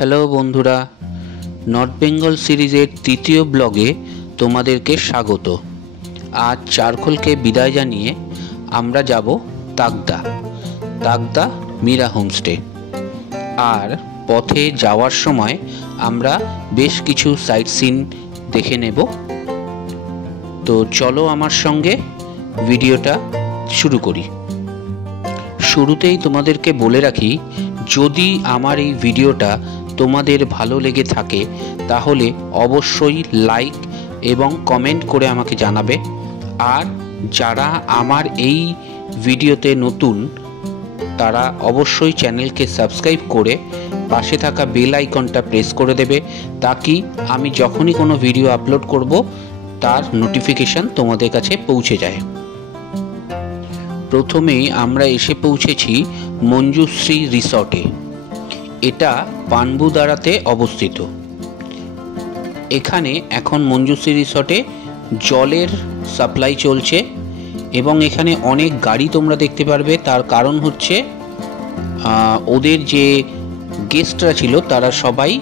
Hello বন্ধুরা, north Bengal সিরিজের তৃতীয় ব্লগে তোমাদেরকে স্বাগত। আজ চারখোলকে বিদায় জানিয়ে আমরা যাব তাগদা মীরা হোমস্টে। আর পথে যাওয়ার সময় আমরা বেশ কিছু সাইট সিন দেখে নেব। তো চলো আমার সঙ্গে ভিডিওটা শুরু করি। শুরুতেই তোমাদেরকে বলে রাখি, যদি আমার এই ভিডিওটা তোমাদের ভালো লেগে থাকে তাহলে অবশ্যই লাইক এবং কমেন্ট করে আমাকে জানাবে। আর যারা আমার এই ভিডিওতে নতুন তারা অবশ্যই চ্যানেলকে সাবস্ক্রাইব করে পাশে থাকা বেল আইকনটা প্রেস করে দেবে, তাকি আমি যখনই কোনো ভিডিও আপলোড করব তার নোটিফিকেশান তোমাদের কাছে পৌঁছে যায়। প্রথমেই আমরা এসে পৌঁছেছি মঞ্জুশ্রী রিসর্টে। এটা পানবুদারাতে অবস্থিত। এখানে এখন মঞ্জুশ্রী রিসর্টে জলের সাপ্লাই চলছে এবং এখানে অনেক গাড়ি তোমরা দেখতে পারবে। তার কারণ হচ্ছে ওদের যে গেস্টরা ছিল তারা সবাই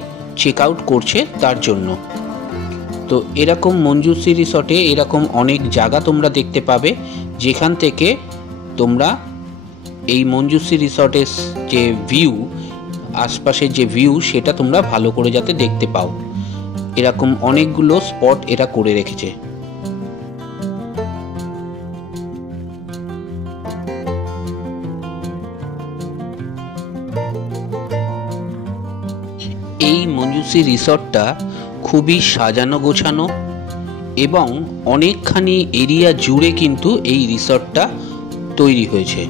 চেক আউট করছে তার জন্য। তো এরকম মঞ্জুশ্রী রিসর্টে এরকম অনেক জায়গা তোমরা দেখতে পাবে, যেখান থেকে তোমরা এই মঞ্জুশ্রী রিসর্টের যে ভিউ, আশপাশের যে ভিউ, সেটা তোমরা ভালো করে যাতে দেখতে পাও। এরকম অনেকগুলো স্পট এরা করে রেখেছে। এই মঞ্জুশ্রী রিসর্টটা খুবই সাজানো গোছানো এবং অনেকখানি এরিয়া জুড়ে কিন্তু এই রিসর্টটা তৈরি হয়েছে।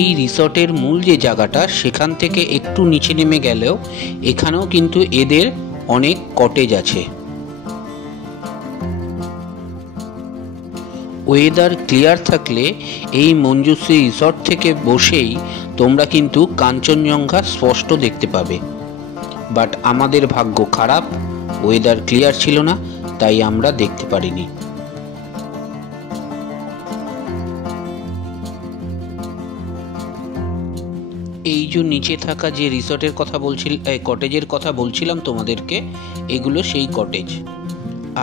এই রিসর্টের মূল যে জায়গাটা, সেখান থেকে একটু নিচে নেমে গেলেও এখানেও কিন্তু এদের অনেক কটেজ আছে। ওয়েদার ক্লিয়ার থাকলে এই মঞ্জুশ্রী রিসর্ট থেকে বসেই তোমরা কিন্তু কাঞ্চনজঙ্ঘা স্পষ্ট দেখতে পাবে। বাট আমাদের ভাগ্য খারাপ, ওয়েদার ক্লিয়ার ছিল না, তাই আমরা দেখতে পারিনি। এই যে নিচে থাকা যে রিসর্টের কথা কটেজের কথা বলছিলাম তোমাদেরকে, এগুলো সেই কটেজ।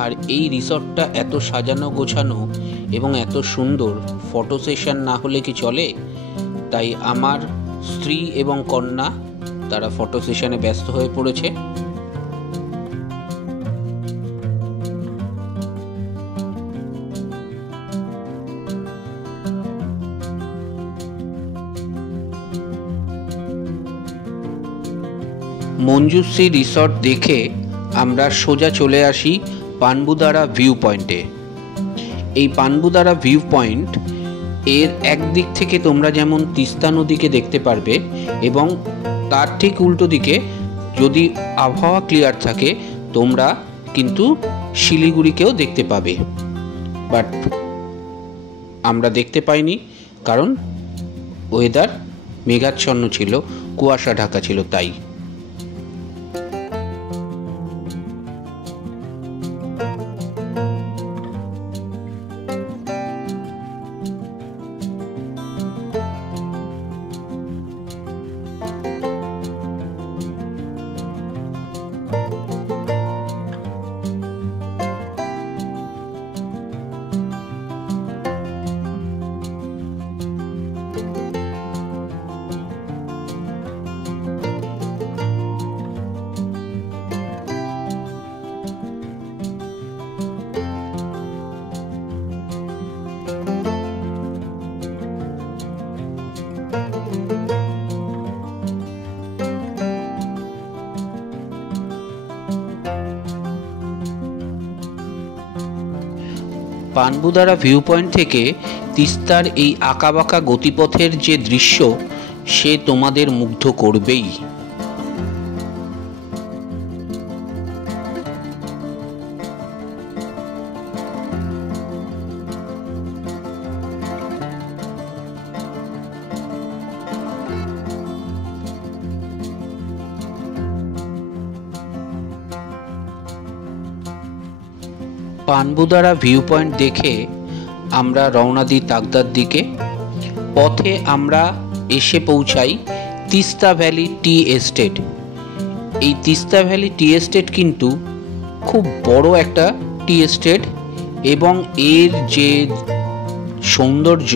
আর এই রিসর্টটা এত সাজানো গোছানো এবং এত সুন্দর, ফটো সেশন না হলে কি চলে? তাই আমার স্ত্রী এবং কন্যা তারা ফটো সেশনে ব্যস্ত হয়ে পড়েছে। মঞ্জুশ্রী রিসর্ট দেখে আমরা সোজা চলে আসি পানবুদারা ভিউ পয়েন্টে। এই পানবুদারা ভিউ পয়েন্ট এর একদিক থেকে তোমরা যেমন তিস্তা নদীকে দেখতে পারবে এবং তার ঠিক উল্টো দিকে যদি আবহাওয়া ক্লিয়ার থাকে তোমরা কিন্তু শিলিগুড়িকেও দেখতে পাবে। বাট আমরা দেখতে পাইনি, কারণ ওয়েদার মেঘাচ্ছন্ন ছিল, কুয়াশা ঢাকা ছিল তাই। পানবুদারা ভিউ পয়েন্ট থেকে তিস্তার এই আঁকাবাঁকা গতিপথের যে দৃশ্য, সে তোমাদের মুগ্ধ করবেই। পানবুদারা ভিউ পয়েন্ট দেখে আমরা রওনা দিই তাকদার দিকে। পথে আমরা এসে পৌঁছাই তিস্তা ভ্যালি টি এস্টেট। এই তিস্তা ভ্যালি টি এস্টেট কিন্তু খুব বড় একটা টি এস্টেট এবং এর যে সৌন্দর্য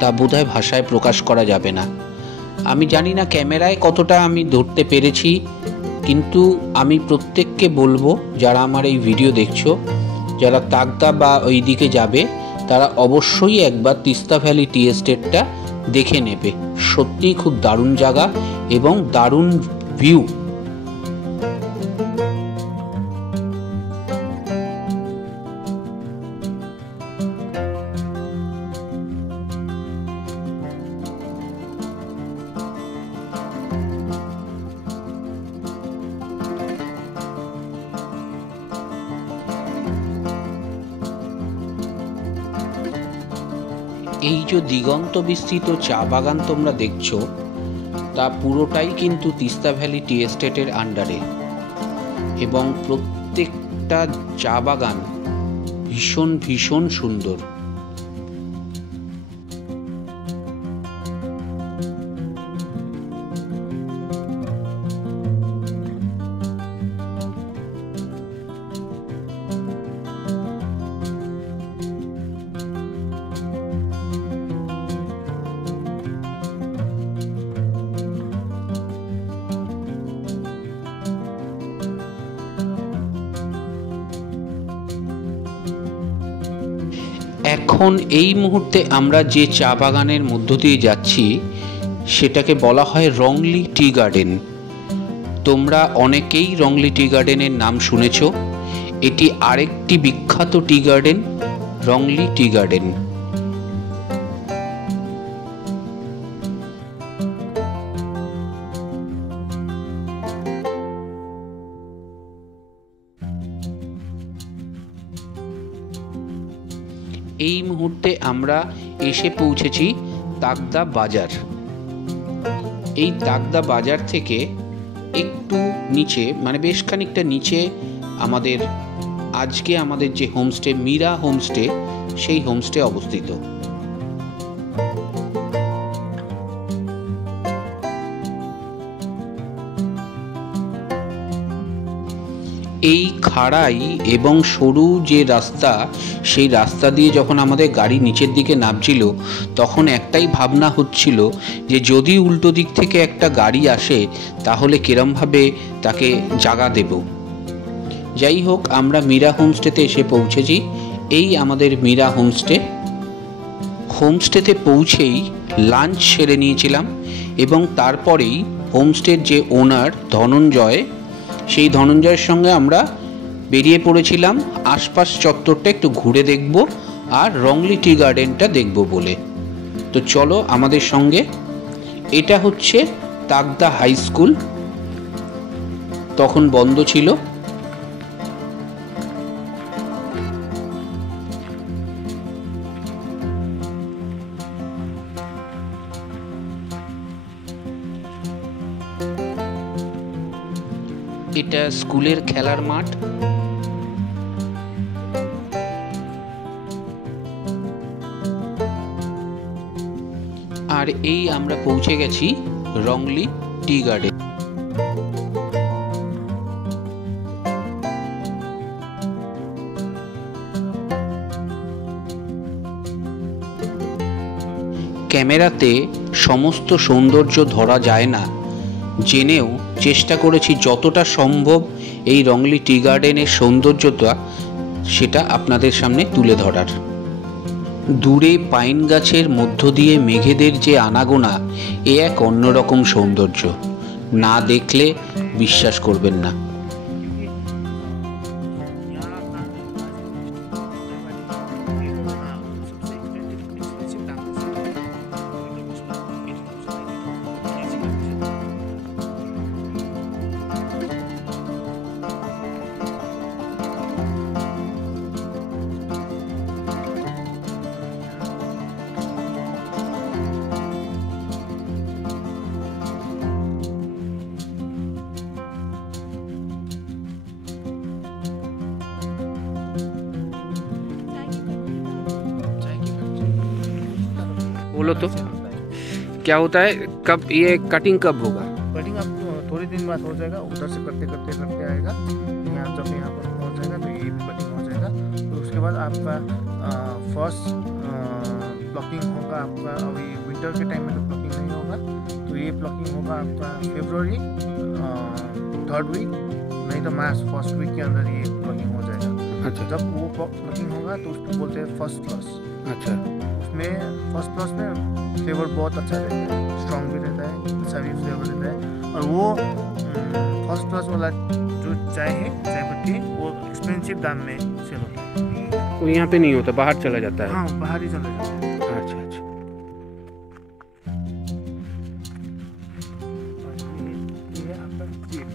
তা বোধহয় ভাষায় প্রকাশ করা যাবে না। আমি জানি না ক্যামেরায় কতটা আমি ধরতে পেরেছি, কিন্তু আমি প্রত্যেককে বলবো যারা আমার এই ভিডিও দেখছো, যারা তাকদা বা ওই দিকে যাবে তারা অবশ্যই একবার তিস্তা ভ্যালি টি এস্টেটটা দেখে নেবে। সত্যিই খুব দারুণ জায়গা এবং দারুণ ভিউ। এই যে দিগন্ত বিস্তৃত চা বাগান তোমরা দেখছো, তা পুরোটাই কিন্তু তিস্তা ভ্যালি টি এস্টেটের আন্ডারে এবং প্রত্যেকটা চা বাগান ভীষণ ভীষণ সুন্দর। এখন এই মুহূর্তে আমরা যে চা বাগানের মধ্য দিয়ে যাচ্ছি সেটাকে বলা হয় রংলি টি গার্ডেন। তোমরা অনেকেই রংলি টি গার্ডেনের নাম শুনেছ। এটি আরেকটি বিখ্যাত tea garden, wrongly tea garden. এই মুহূর্তে আমরা এসে পৌঁছেছি তাকদা বাজার। এই তাকদা বাজার থেকে একটু নিচে, মানে বেশ খানিকটা নিচে আমাদের যে হোমস্টে, মীরা হোমস্টে, সেই হোমস্টে অবস্থিত। এই খাড়াই এবং সরু যে রাস্তা, সেই রাস্তা দিয়ে যখন আমাদের গাড়ি নিচের দিকে নামছিল তখন একটাই ভাবনা হচ্ছিল যে যদি উল্টো দিক থেকে একটা গাড়ি আসে তাহলে কিরমভাবে তাকে জাগা দেব। যাই হোক, আমরা মীরা হোমস্টেতে এসে পৌঁছেছি। এই আমাদের মীরা হোমস্টেতে পৌঁছেই লাঞ্চ সেরে নিয়েছিলাম এবং তারপরেই হোমস্টের যে ওনার ধনঞ্জয়, সেই ধনঞ্জয়ের সঙ্গে আমরা বেরিয়ে পড়েছিলাম আশপাশ চত্বরটা একটু ঘুরে দেখব আর রংলি টি গার্ডেনটা দেখব বলে। তো চলো আমাদের সঙ্গে। এটা হচ্ছে তাকদা হাই স্কুল, তখন বন্ধ ছিল। এটা স্কুলের খেলার মাঠ। আর এই আমরা পৌঁছে গেছি রংলি টি গার্ডেন। ক্যামেরাতে সমস্ত সৌন্দর্য ধরা যায় না, জেনেও চেষ্টা করেছি যতটা সম্ভব এই রংলি টি গার্ডেনের সৌন্দর্যটা সেটা আপনাদের সামনে তুলে ধরার। দূরে পাইন গাছের মধ্য দিয়ে মেঘেদের যে আনাগোনা, এ এক অন্যরকম সৌন্দর্য, না দেখলে বিশ্বাস করবেন না। बोलो तो क्या होता है, कब ये कटिंग कब होगा? कटिंग आप थोड़ी दिन बाद हो जाएगा, उधर से करते करते करते आएगा, यहाँ जब यहाँ पर पहुँच जाएगा तो ये भी कटिंग हो जाएगा। तो उसके बाद आपका फर्स्ट प्लॉकिंग होगा आपका, अभी विंटर के टाइम में तो प्लॉकिंग नहीं होगा, तो ये प्लॉकिंग होगा आपका फरवरी 3rd वीक, नहीं तो मार्च 1st वीक के अंदर ये प्लॉकिंग हो जाएगा। अच्छा, जब वो प्लॉकिंग होगा तो उसको बोलते हैं फर्स्ट फ्लॉस। अच्छा, उसमें फर्स्ट फ्लॉस में फ्लेवर बहुत अच्छा रहता है, स्ट्रॉन्ग भी रहता है, अच्छा भी फ्लेवर रहता है। और वो फर्स्ट क्लास वाला जो चाय है, चाय पत्ती, वो एक्सपेंसिव दाम में सेल होता है। वो यहाँ पे नहीं होता, बाहर चला जाता है? हाँ, बाहर ही चला जाता है। अच्छा अच्छा। ये आपका सीड,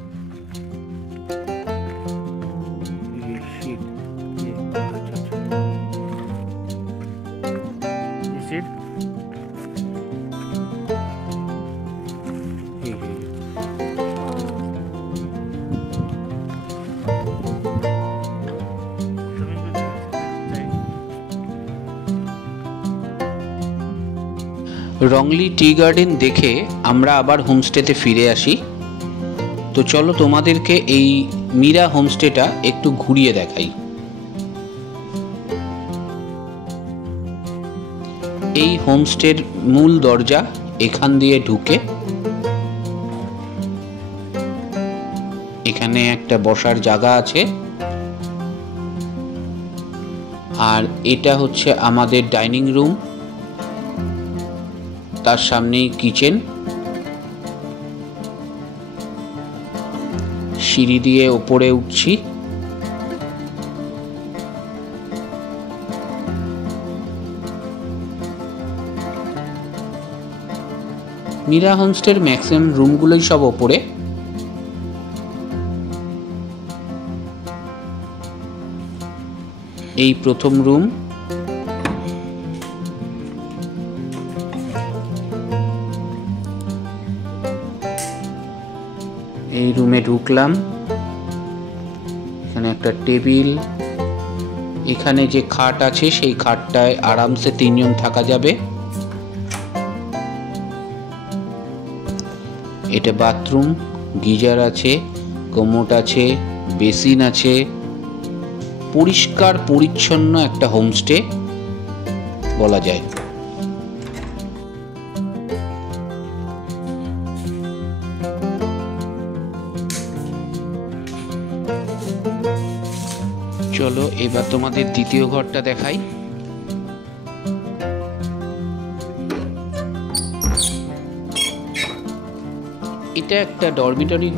ये शीट, ये अच्छा अच्छा, ये सीड, ये রংলি টি গার্ডেন দেখে আমরা আবার হোমস্টেতে ফিরে আসি। তো চলো তোমাদেরকে এই মীরা হোমস্টেটা একটু ঘুরিয়ে দেখাই। এই হোমস্টের মূল দরজা এখান দিয়ে ঢুকে, এখানে একটা বসার জায়গা আছে, আর এটা হচ্ছে আমাদের ডাইনিং রুম, তার সামনেই কিচেন। সিঁড়ি দিয়ে ওপরে উঠছি। মীরা হোমস্টের ম্যাক্সিমাম রুমগুলোই সব ওপরে। এই প্রথম রুম, এই রুমে ঢুকলাম, এখানে একটা টেবিল, এখানে যে খাট আছে সেই খাটটায় আরামসে 3 জন থাকা যাবে। এটা বাথরুম, গিজার আছে, কমোড আছে, বেসিন আছে, পরিষ্কার পরিচ্ছন্ন একটা হোমস্টে বলা যায়। চলো এবার তোমাদের দ্বিতীয় ঘরটা দেখাই। এটা একটা ডরমিটরি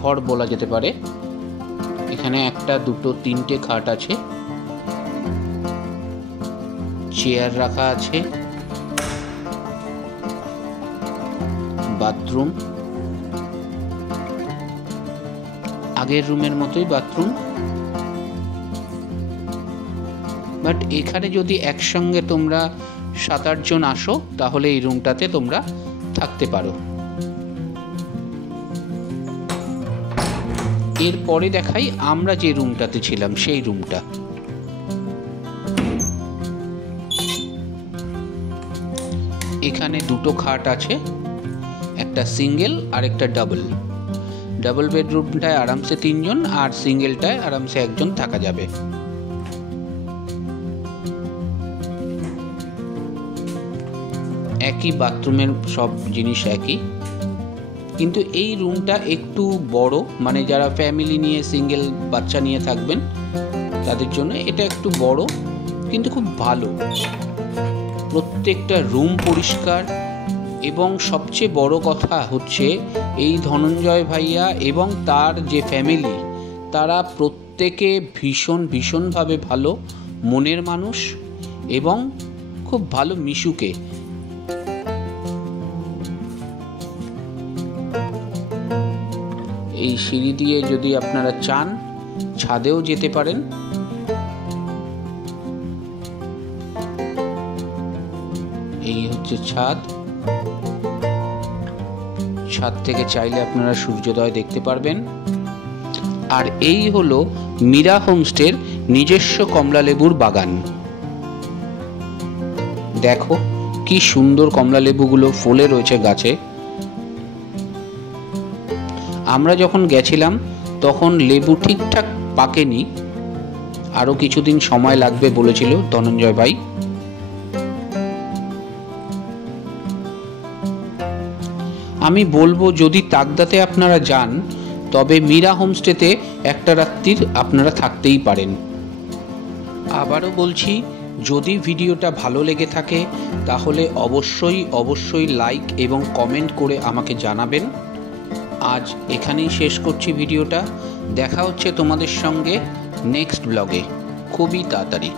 ঘর বলা যেতে পারে। এখানে একটা, দুটো, 3টে খাট আছে, চেয়ার রাখা আছে, বাথরুম আগের রুমের মতোই বাথরুম, বাট এখানে যদি একসঙ্গে তোমরা 7-8 জন আসো তাহলে এই রুমটাতে তোমরা থাকতে পারো। এরপরে দেখাই আমরা যে রুমটাতে ছিলাম সেই রুমটা। এখানে দুটো খাট আছে, একটা সিঙ্গেল আর একটা ডাবল। ডাবল বেডরুমটায় আরামসে 3 জন, আর সিঙ্গেলটায় আরামসে 1 জন থাকা যাবে। একই বাথরুমের সব জিনিস একই, কিন্তু এই রুমটা একটু বড়, মানে যারা ফ্যামিলি নিয়ে সিঙ্গেল বাচ্চা নিয়ে থাকবেন তাদের জন্য এটা একটু বড়, কিন্তু খুব ভালো। প্রত্যেকটা রুম পরিষ্কার, এবং সবচেয়ে বড় কথা হচ্ছে এই ধনঞ্জয় ভাইয়া এবং তার যে ফ্যামিলি, তারা প্রত্যেকে ভীষণভাবে ভালো মনের মানুষ এবং খুব ভালো মিশুকে। এই সিঁড়ি দিয়ে যদি আপনারা চান ছাদেও যেতে পারেন। এই হচ্ছে ছাদ, ছাদ থেকে চাইলে আপনারা সূর্যোদয় দেখতে পারবেন। আর এই হলো মীরা হোমস্টের নিজস্ব কমলালেবুর বাগান। দেখো কি সুন্দর কমলা লেবুগুলো ফলে রয়েছে গাছে। আমরা যখন গেছিলাম তখন লেবু ঠিকঠাক পাকেনি, আরও কিছুদিন সময় লাগবে বলেছিল ধনঞ্জয় ভাই। আমি বলবো যদি তাকদাতে আপনারা যান তবে মীরা হোমস্টেতে একটা রাত্রির আপনারা থাকতেই পারেন। আবারও বলছি, যদি ভিডিওটা ভালো লেগে থাকে তাহলে অবশ্যই লাইক এবং কমেন্ট করে আমাকে জানাবেন। আজ এখানেই শেষ করছি ভিডিওটা। দেখা হচ্ছে তোমাদের সঙ্গে নেক্সট ব্লগে খুবই তাড়াতাড়ি।